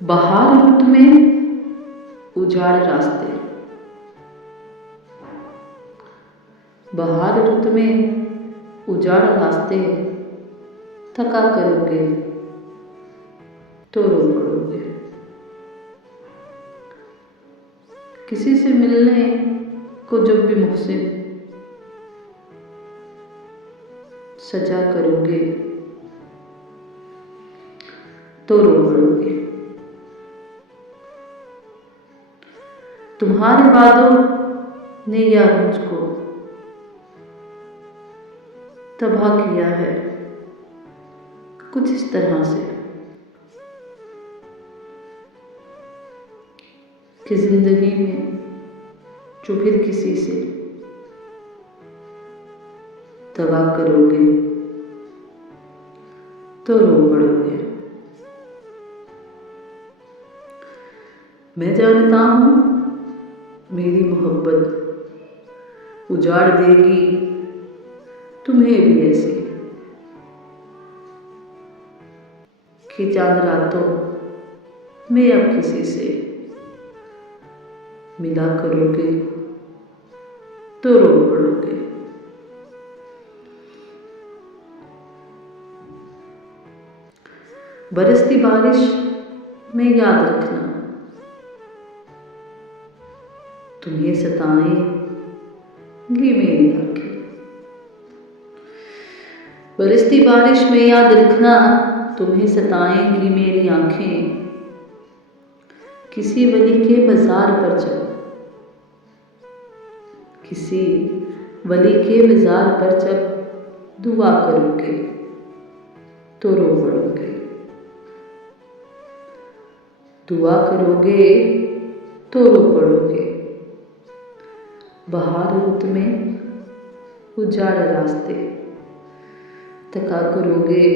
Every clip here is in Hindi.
बहार रुत में उजाड़ रास्ते, बहार रुत में उजाड़ रास्ते, थका करोगे तो रो पड़ोगे। किसी से मिलने को जब भी मुझसे सजा करोगे तो रो पड़ोगे। तुम्हारे वादों ने यार मुझको तबाह किया है कुछ इस तरह से कि जिंदगी में जो फिर किसी से दगा करोगे तो रो पड़ोगे। मैं जानता हूँ मेरी मोहब्बत उजाड़ देगी तुम्हें भी ऐसे कि चांद रातों में अब किसी से मिला करोगे तो रो पड़ोगे। बरसती बारिश में याद रखना तुम्हें सताएंगी मेरी आंखें। बरसती बारिश में याद रखना तुम्हें सताएंगी मेरी आंखें। किसी वली के मज़ार पर जब किसी वली के मज़ार पर जब दुआ करोगे तो रो पड़ोगे। दुआ करोगे तो रो पड़ोगे। बहार रुत में उजाड़ रास्ते, थका करोगे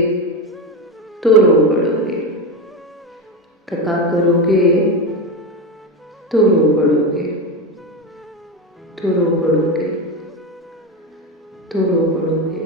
तो रो पड़ोगे। थका करोगे तो रो पड़ोगे। तो रो पड़ोगे तो रो पड़ोगे।